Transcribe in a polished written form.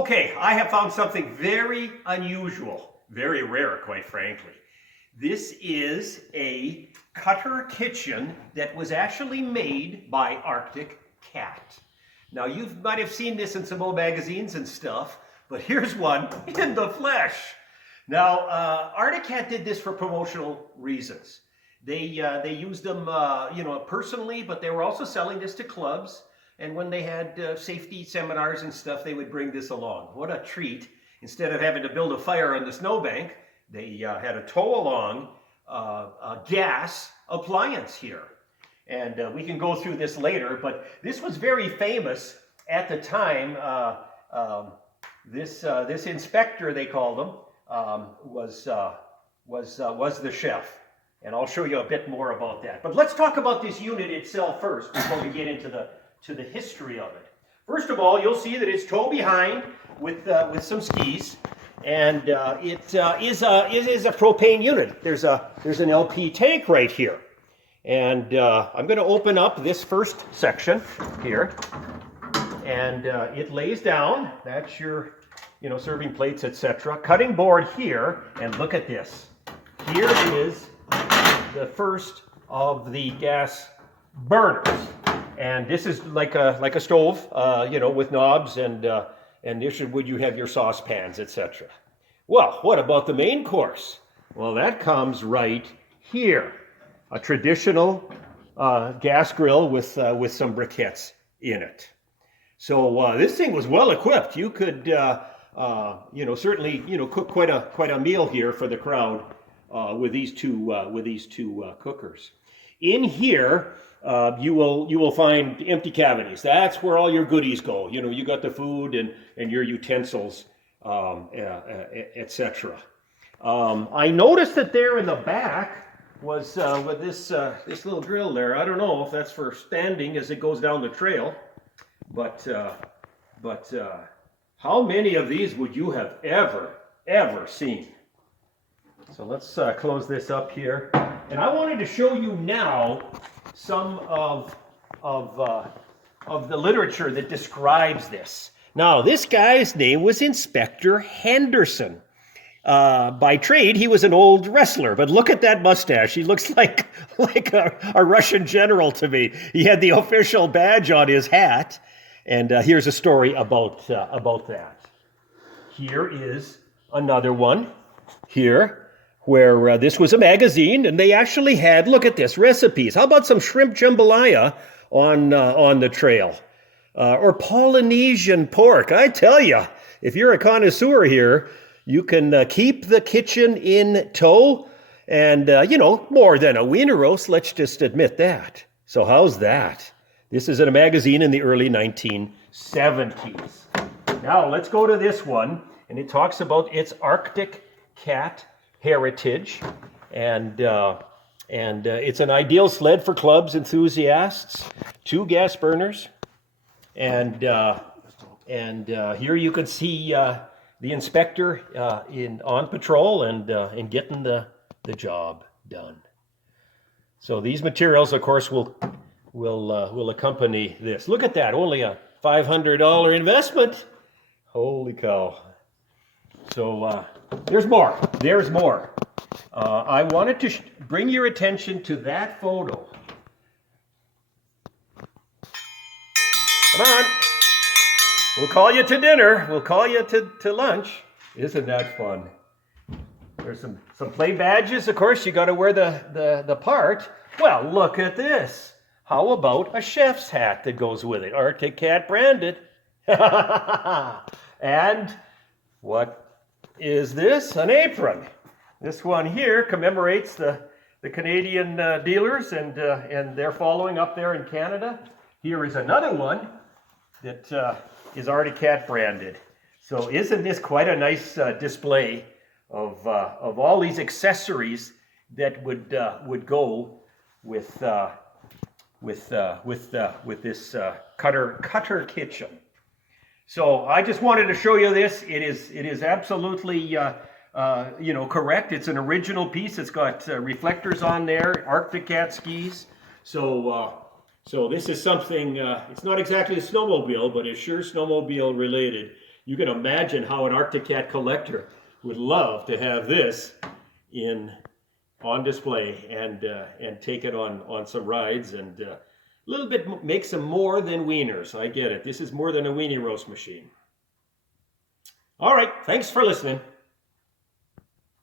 Okay, I have found something very unusual, very rare, quite frankly. This is a cutter kitchen that was actually made by Arctic Cat. Now, you might have seen this in some old magazines and stuff, but here's one in the flesh. Now, Arctic Cat did this for promotional reasons. They used them, personally, but they were also selling this to clubs. And when they had safety seminars and stuff, they would bring this along. What a treat. Instead of having to build a fire on the snowbank, they had a tow-along gas appliance here. And we can go through this later, but this was very famous at the time. This inspector, they called him, was the chef. And I'll show you a bit more about that. But let's talk about this unit itself first before we get into the history of it. First of all, you'll see that it's tow behind with some skis, and it is a propane unit. There's an LP tank right here, and I'm going to open up this first section here, and it lays down. That's your serving plates, etc. Cutting board here, and look at this. Here is the first of the gas burners. And this is like a stove, with knobs, and this is where you have your saucepans, etc. Well, what about the main course? Well, that comes right here. A traditional gas grill with some briquettes in it. So this thing was well equipped. You could, certainly, cook quite a meal here for the crowd with these two cookers. In here, you will find empty cavities. That's where all your goodies go. You got the food and your utensils, etc. I noticed that there in the back was with this little grill there. I don't know if that's for standing as it goes down the trail, but how many of these would you have ever seen? So let's close this up here, and I wanted to show you now some of the literature that describes this. Now, this guy's name was Inspector Henderson. By trade, he was an old wrestler, but look at that mustache. He looks like a Russian general to me. He had the official badge on his hat, and here's a story about that. Here is another one here, where this was a magazine, and they actually had, look at this, recipes. How about some shrimp jambalaya on the trail? Or Polynesian pork. I tell you, if you're a connoisseur here, you can keep the kitchen in tow, and, more than a wiener roast, let's just admit that. So how's that? This is in a magazine in the early 1970s. Now, let's go to this one, and it talks about its Arctic Cat heritage, and it's an ideal sled for clubs enthusiasts. 2 gas burners, and here you can see the inspector on patrol and getting the job done. So these materials, of course, will accompany this. Look at that, only a $500 investment. Holy cow! So there's more. There's more. I wanted to bring your attention to that photo. Come on. We'll call you to dinner. We'll call you to lunch. Isn't that fun? There's some play badges. Of course, you got to wear the part. Well, look at this. How about a chef's hat that goes with it? Arctic Cat branded. And what is this? An apron. This one here commemorates the Canadian dealers and they're following up there in Canada. Here is another one that is Arctic Cat branded. So isn't this quite a nice display of all these accessories that would go with this cutter kitchen? So I just wanted to show you this. It is absolutely correct. It's an original piece. It's got reflectors on there, Arctic Cat skis. So this is something. It's not exactly a snowmobile, but it's sure snowmobile related. you can imagine how an Arctic Cat collector would love to have this on display and take it on some rides, and a little bit makes them more than wieners. I get it. This is more than a weenie roast machine. All right, thanks for listening.